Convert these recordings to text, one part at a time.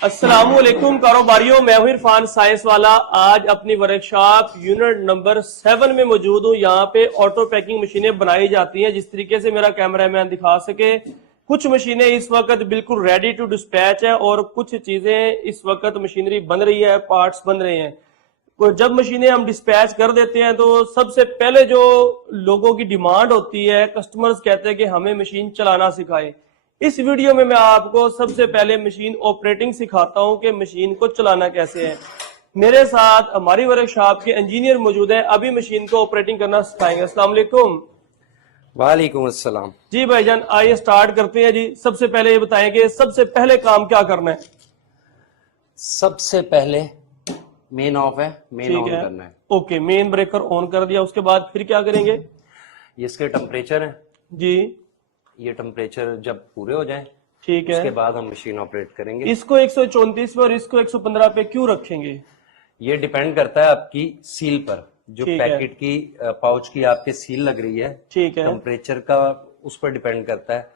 अस्सलामुअलैकुम कारोबारियों, मैं हूं इरफान साइंस वाला। आज अपनी वर्कशॉप यूनिट नंबर 7 में मौजूद हूं। यहाँ पे ऑटो पैकिंग मशीनें बनाई जाती हैं, जिस तरीके से मेरा कैमरामैन दिखा सके। कुछ मशीनें इस वक्त बिल्कुल रेडी टू डिस्पैच है और कुछ चीजें इस वक्त मशीनरी बन रही है, पार्ट्स बन रहे हैं। तो जब मशीनें हम डिस्पैच कर देते हैं तो सबसे पहले जो लोगों की डिमांड होती है, कस्टमर्स कहते हैं कि हमें मशीन चलाना सिखाएं। इस वीडियो में मैं आपको सबसे पहले मशीन ऑपरेटिंग सिखाता हूं कि मशीन को चलाना कैसे है। मेरे साथ हमारी वर्कशॉप के इंजीनियर मौजूद हैं, अभी मशीन को ऑपरेटिंग करना सिखाएंगे। अस्सलाम वालेकुम। वालेकुम अस्सलाम। जी भाईजान, आइए स्टार्ट करते हैं जी। सबसे पहले ये बताएं कि सबसे पहले काम क्या करना है। सबसे पहले मेन ऑफ है, मेन ऑन करना है। ओके, मेन ब्रेकर ऑन कर दिया, उसके बाद फिर क्या करेंगे? ये इसके टेम्परेचर है जी, ये टेम्परेचर जब पूरे हो जाए ठीक है। उसके बाद हम मशीन ऑपरेट करेंगे। इसको 134 पे और इसको 115 पे क्यों रखेंगे? ये डिपेंड करता है आपकी सील पर, जो पैकेट की पाउच की आपके सील लग रही है, ठीक है। टेम्परेचर का उस पर डिपेंड करता है।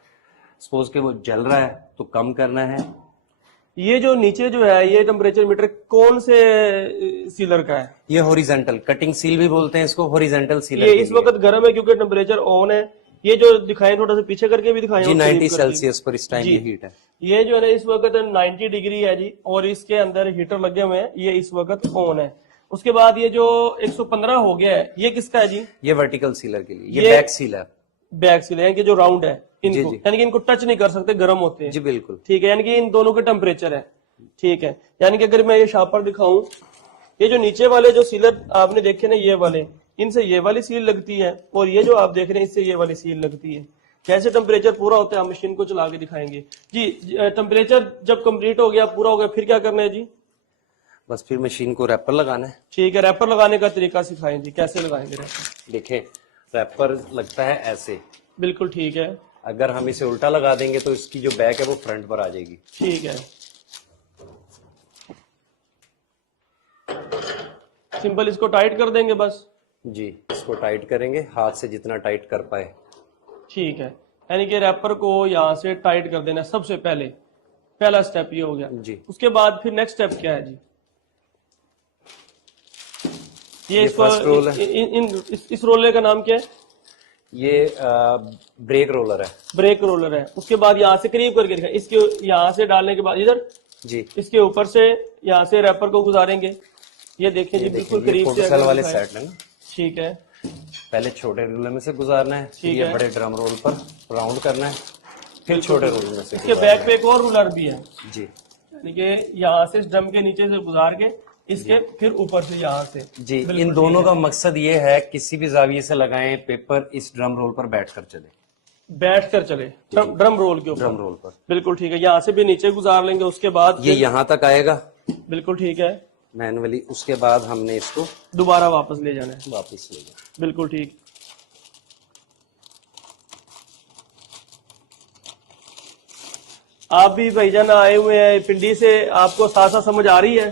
सपोज के वो जल रहा है तो कम करना है। ये जो नीचे जो है ये टेम्परेचर मीटर कौन से सीलर का है? ये हॉरिजॉन्टल कटिंग सील भी बोलते हैं इसको, हॉरिजॉन्टल सीलर। ये इस वक्त गर्म है क्योंकि टेम्परेचर ऑन है। ये जो दिखाएं थोड़ा सा पीछे करके भी दिखाएं जी, 90 सेल्सियस पर इस टाइम ये हीट है। ये जो है ना इस वक्त 90 डिग्री है जी, और इसके अंदर हीटर लगे हुए हैं। ये इस वक्त ऑन है। उसके बाद ये जो 115 हो गया है, ये किसका है जी? ये वर्टिकल सीलर के लिए, ये बैक सील है। बैक सील है कि जो राउंड है, इनको यानी कि इनको टच नहीं कर सकते, गर्म होते हैं। जी बिल्कुल, ठीक है। यानी कि इन दोनों के टेम्परेचर है, ठीक है। यानी कि अगर मैं ये शापर दिखाऊं, ये जो नीचे वाले जो सीलर आपने देखे ना, ये वाले, इनसे ये वाली सील लगती है, और ये जो आप देख रहे हैं इससे ये वाली सील लगती है। कैसे टेम्परेचर पूरा होता है हम मशीन को चला के दिखाएंगे जी। टेम्परेचर जब कंप्लीट हो गया, पूरा हो गया, फिर क्या करना है जी? बस फिर मशीन को रैपर लगाना है। ठीक है, रैपर लगाने का तरीका सिखाएं जी, कैसे लगाएंगे रैपर? देखें, रैपर लगता है ऐसे। बिल्कुल ठीक है। अगर हम इसे उल्टा लगा देंगे तो इसकी जो बैक है वो फ्रंट पर आ जाएगी। ठीक है, सिंपल इसको टाइट कर देंगे बस। जी, इसको टाइट करेंगे, हाथ से जितना टाइट कर पाए। ठीक है, यानी कि रैपर को यहाँ से टाइट कर देना सबसे पहले, पहला स्टेप ये हो गया जी। उसके बाद फिर नेक्स्ट स्टेप क्या है जी? ये इसको रोल है। इस रोलर का नाम क्या है? ये ब्रेक रोलर है। ब्रेक रोलर है। उसके बाद यहाँ से करीब करके दिखा, इसके यहाँ से डालने के बाद इधर जी, इसके ऊपर से यहाँ से रैपर को गुजारेंगे। ये देखें जी, बिल्कुल करीब से फोटोसेल वाले सेट है ना। ठीक है, पहले छोटे रूलर में से गुजारना है, फिर ठीक ये है। बड़े ड्रम रोल पर राउंड करना है, फिर छोटे रूलर में से इसके बैक पे एक और रूलर भी है जी। यानी कि यहाँ से इस ड्रम के नीचे से गुजार के इसके फिर ऊपर से यहाँ से जी। इन दोनों का मकसद ये है, किसी भी जाविये से लगाएं, पेपर इस ड्रम रोल पर बैठकर चले, बैठकर चले ड्रम रोल के ऊपर। ड्रम रोल पर बिल्कुल ठीक है। यहाँ से भी नीचे गुजार लेंगे, उसके बाद ये यहाँ तक आएगा बिल्कुल ठीक है मैनुअली। उसके बाद हमने इसको दोबारा वापस ले जाना है। वापस ले जाना। बिल्कुल ठीक। आप भी भाईजान आए हुए हैं पिंडी से, आपको साथ साथ समझ आ रही है,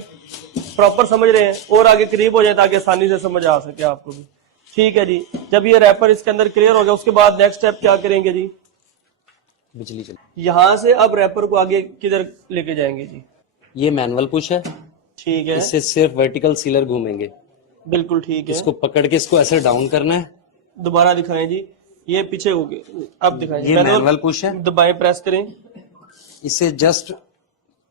प्रॉपर समझ रहे हैं? और आगे करीब हो जाए ताकि आसानी से समझ आ सके आपको भी। ठीक है जी। जब ये रैपर इसके अंदर क्लियर हो गया, उसके बाद नेक्स्ट स्टेप क्या करेंगे जी? बिजली चली। यहाँ से अब रैपर को आगे किधर लेके जाएंगे जी? ये मैनुअल पुश है, ठीक है। इससे सिर्फ वर्टिकल सीलर घूमेंगे। बिल्कुल ठीक है। इसको पकड़ के इसको ऐसे डाउन करना है। दोबारा दिखाएं जी, ये पीछे हो गए, अब दिखाएं। ये मैनुअल पुश है, दबाएं, प्रेस करें, इसे जस्ट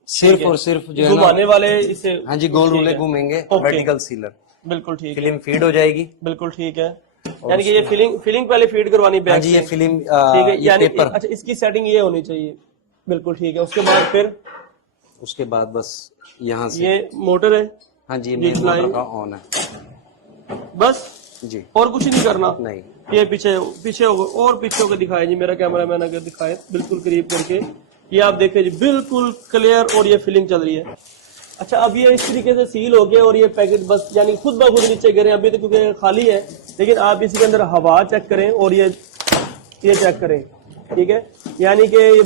सिर्फ और सिर्फ जो है घुमाने वाले इसे। हाँ जी, गोल रूले घूमेंगे, वर्टिकल सीलर। बिल्कुल ठीक है। फिल्म फीड हो जाएगी। बिल्कुल ठीक है। यानी कि ये फिलिंग पहले फीड करवानी बैक। हाँ जी, ये फिल्म ठीक है। यानी पेपर। अच्छा, इसकी सेटिंग ये होनी चाहिए। बिल्कुल ठीक है। उसके बाद फिर उसके बाद बस यहाँ से ये मोटर है। हाँ जी, मेन मोटर का ऑन है बस जी, और कुछ नहीं करना। नहीं। ये पीछे पीछे होगा और पीछे होकर दिखाए जी, मेरा कैमरामैन अगर दिखाए बिल्कुल करीब करके, ये आप देखें जी, बिल्कुल क्लियर, और ये फिलिंग चल रही है। अच्छा, अब ये इस तरीके से सील हो गया और ये पैकेट बस यानी खुद ब खुद नीचे गिरे। अभी तो क्योंकि खाली है, लेकिन आप इसके अंदर हवा चेक करें और ये चेक करें। ठीक है, यानी कि ये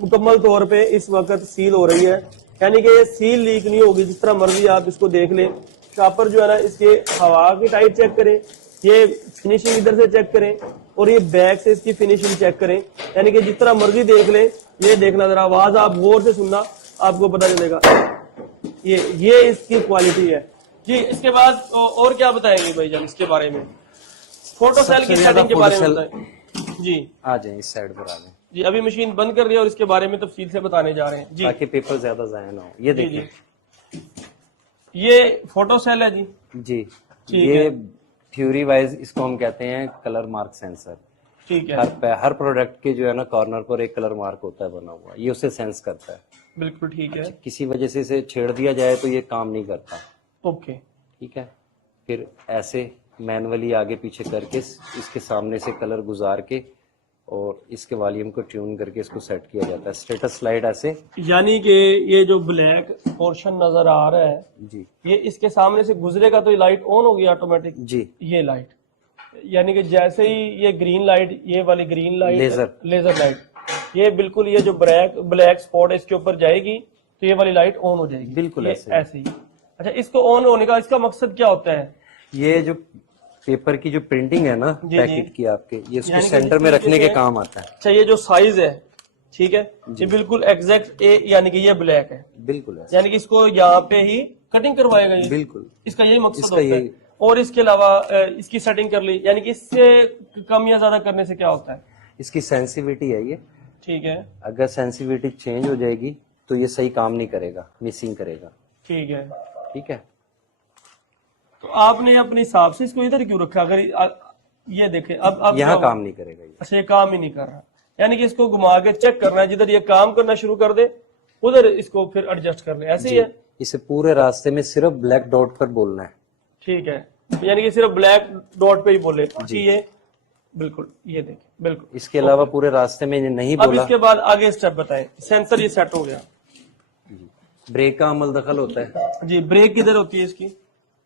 मुकम्मल तौर पे इस वक्त सील हो रही है। यानी कि ये सील लीक नहीं होगी। जिस तरह मर्जी आप इसको देख लें। शॉपर जो है ना, इसके हवा की टाइट चेक करें, ये फिनिशिंग इधर से चेक करें, और ये बैक से इसकी फिनिशिंग चेक करें। यानी कि जिस तरह मर्जी देख लें। ये देखना जरा, आवाज आप गौर से सुनना, आपको पता चलेगा। ये इसकी क्वालिटी है जी। इसके बाद और क्या बताएंगे भाईजान इसके बारे में? फोटो सेल की सेटिंग के बारे में बताएं जी। आ जाए इस साइड पर, आ जाए जी। अभी मशीन बंद कर रही है और इसके बारे में तफसील से बताने जा रहे हैं जी, ताकि पेपर ज्यादा जाया ना हो। ये जी देखिए ये फोटो सेल है जी। जी, ठीक ये है। थ्योरी वाइज इसको हम कहते हैं कलर मार्क सेंसर। ठीक है, हर प्रोडक्ट के जो है ना कॉर्नर पर एक कलर मार्क होता है बना हुआ, ये उसे सेंस करता है। बिल्कुल ठीक है। किसी वजह से इसे छेड़ दिया जाए तो ये काम नहीं करता। ओके, ठीक है, फिर ऐसे मैनुअली आगे पीछे करके इसके सामने से कलर गुजार के और इसके वॉल्यूम को ट्यून करके इसको सेट किया जाता है। स्टेटस स्लाइड ऐसे, यानी कि ये जो ब्लैक पोर्शन नजर आ रहा है जी ये इसके सामने से गुजरेगा तो ये लाइट ऑन होगी ऑटोमेटिक। जी, ये लाइट यानी कि जैसे ही ये ग्रीन लाइट, ये वाली ग्रीन लाइट लेजर लाइट, ये बिल्कुल ये जो ब्लैक स्पॉट है इसके ऊपर जाएगी तो ये वाली लाइट ऑन हो जाएगी। बिल्कुल ये ऐसे ही। अच्छा, इसको ऑन होने का इसका मकसद क्या होता है? ये जो पेपर की जो प्रिंटिंग है ना जी, पैकेट की आपके, ये उसको यानी कि सेंटर में रखने के काम आता है। अच्छा, ये जो साइज है ठीक है, ये बिल्कुल एग्जैक्ट यानी कि ये ब्लैक है, बिल्कुल ऐसे, यानी कि इसको यहाँ पे ही कटिंग करवाएगा ये। बिल्कुल इसका यही मकसद इसका होता है। यही। और इसके अलावा इसकी सेटिंग कर ली, यानी कि इससे कम या ज्यादा करने से क्या होता है? इसकी सेंसिटिविटी है ये, ठीक है, अगर सेंसिटिविटी चेंज हो जाएगी तो ये सही काम नहीं करेगा, मिसिंग करेगा। ठीक है। ठीक है, तो आपने अपने हिसाब से इसको इधर क्यों रखा? अगर ये देखे अब यहाँ क्या काम नहीं करेगा ये। अच्छा, ये काम ही नहीं कर रहा, यानी कि इसको घुमा के चेक करना है, जिधर ये काम करना शुरू कर दे उधर इसको फिर एडजस्ट कर ले, ऐसे ही है। इसे पूरे रास्ते में सिर्फ ब्लैक डॉट पर बोलना है। ठीक है, यानी कि सिर्फ ब्लैक डॉट पे ही बोले जी। ये बिल्कुल, ये देखिए बिल्कुल। इसके अलावा पूरे रास्ते में ये नहीं अब बोला। इसके बाद आगे स्टेप बताएं। सेंसर ये सेट हो गया, ब्रेक का अमल दखल होता है जी। ब्रेक किधर होती है इसकी?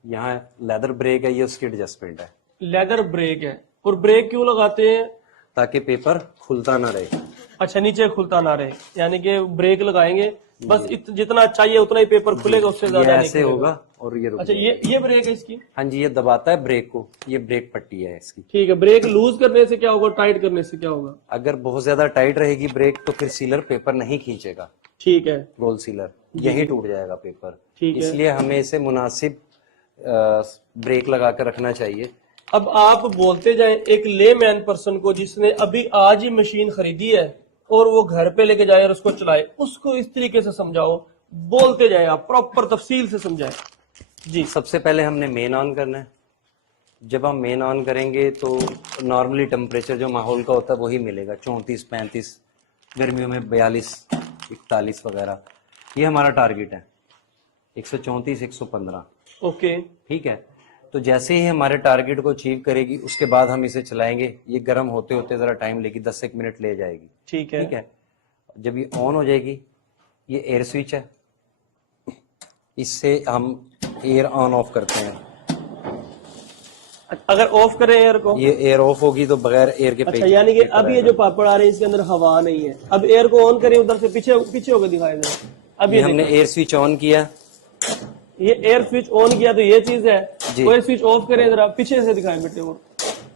यहाँ लेदर ब्रेक है, ये उसकी एडजस्टमेंट है, लेदर ब्रेक है। और ब्रेक क्यों लगाते हैं? ताकि पेपर खुलता ना रहे। अच्छा, नीचे खुलता ना रहे, यानी कि ब्रेक लगाएंगे बस जितना चाहिए उतना ही पेपर खुलेगा, उससे ये ज्यादा नहीं ऐसे खुलेगा। होगा और ये रुक अच्छा, जाएगा। ये ब्रेक है इसकी। हाँ जी, ये दबाता है ब्रेक को, ये ब्रेक पट्टी है इसकी। ठीक है, ब्रेक लूज करने से क्या होगा, टाइट करने से क्या होगा? अगर बहुत ज्यादा टाइट रहेगी ब्रेक तो फिर सीलर पेपर नहीं खींचेगा, ठीक है, रोल सीलर, यही टूट जाएगा पेपर। ठीक है। इसलिए हमें इसे मुनासिब ब्रेक लगा कर रखना चाहिए। अब आप बोलते जाए एक लेमैन पर्सन को जिसने अभी आज ही मशीन खरीदी है और वो घर पे लेके जाए और उसको चलाए, उसको इस तरीके से समझाओ, बोलते जाए आप, प्रॉपर तफसील से समझाए जी। सबसे पहले हमने मेन ऑन करना है। जब हम मेन ऑन करेंगे तो नॉर्मली टेम्परेचर जो माहौल का होता है वही मिलेगा, 34 35, गर्मियों में 42 41 वगैरह। ये हमारा टारगेट है, 134 115। ओके, ठीक है, तो जैसे ही हमारे टारगेट को अचीव करेगी उसके बाद हम इसे चलाएंगे। ये गर्म होते होते जरा टाइम लेगी, 10 मिनट ले जाएगी। ठीक है, ठीक है, जब ये ऑन हो जाएगी, ये एयर स्विच है, इससे हम एयर ऑन ऑफ करते हैं। अगर ऑफ करें एयर को, ये एयर ऑफ होगी तो बगैर एयर के अच्छा, यानी कि अब ये जो पापड़ आ रहे हैं इसके अंदर हवा नहीं है। अब एयर को ऑन करें, उधर से पीछे पीछे होकर दिखाई दे। अब ये हमने एयर स्विच ऑन किया, ये एयर स्विच ऑन किया तो ये चीज है। जी। एयर स्विच ऑफ करें, जरा पीछे से दिखाएं बेटे वो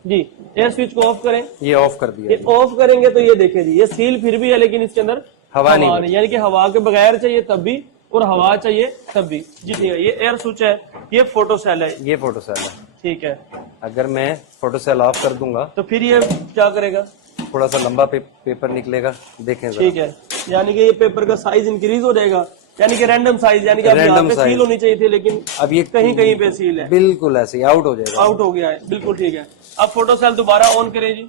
जी। एयर स्विच को ऑफ करें, ये ऑफ कर दिया। ये ऑफ करेंगे तो ये देखें जी, ये सील फिर भी है लेकिन इसके अंदर हवा नहीं, यानी कि हवा के बगैर चाहिए तब भी और हवा चाहिए तब भी जी। ठीक है, ये एयर स्विच है, ये फोटो सेल है, ये फोटो सेल है। ठीक है। अगर मैं फोटो सेल ऑफ कर दूंगा तो फिर ये क्या करेगा? थोड़ा सा लंबा पेपर निकलेगा, देखें जरा। ठीक है, यानी कि ये पेपर का साइज इंक्रीज हो जाएगा, यानी कि रैंडम साइज, यानी कि अब यहाँ पे सील होनी चाहिए थी लेकिन अब ये कहीं कहीं पे सील है, बिल्कुल ऐसे आउट हो जाएगा, आउट हो गया है। बिल्कुल ठीक है। अब फोटो सेल दोबारा ऑन करें जी।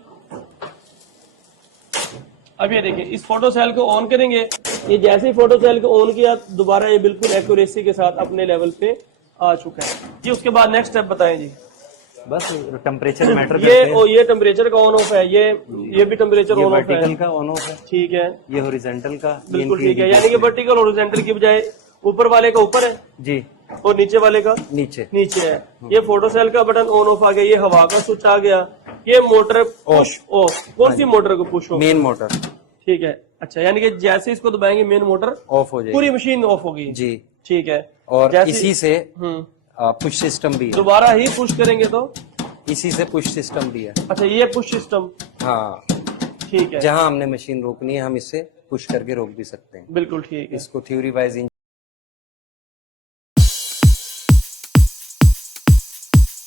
अब ये देखिए, इस फोटो सेल को ऑन करेंगे, ये जैसे ही फोटो सेल को ऑन किया दोबारा ये बिल्कुल एक्यूरेसी के साथ अपने लेवल पे आ चुका है जी। उसके बाद नेक्स्ट स्टेप बताएं जी। बस टेम्परेचर मैटर करते हैं। ये टेम्परेचर का ऑन ऑफ है, ये भी टेम्परेचर ऑन ऑफ है। वर्टिकल का ऑन ऑफ है, ठीक है, ये हॉरिजॉन्टल का। बिल्कुल ठीक है, यानी कि वर्टिकल और हॉरिजॉन्टल की बजाय ऊपर वाले का ऊपर है जी और नीचे वाले का नीचे नीचे है। ये फोटो सेल का बटन ऑन ऑफ आ गया, ये हवा का स्विच आ गया, ये मोटर पुश ऑफ। कौन सी मोटर को पुश ऑफ? Main motor. ठीक है, अच्छा, यानी कि जैसे इसको दबाएंगे मेन मोटर ऑफ हो जाएगी, पूरी मशीन ऑफ होगी जी। ठीक है, और इसी से हम्म, पुश सिस्टम भी है, दोबारा ही पुश करेंगे तो इसी से पुश सिस्टम भी है। अच्छा, ये पुश सिस्टम, हाँ, ठीक है, जहां हमने मशीन रोकनी है हम इससे पुश करके रोक भी सकते हैं। बिल्कुल ठीक है। इसको थ्योरी वाइज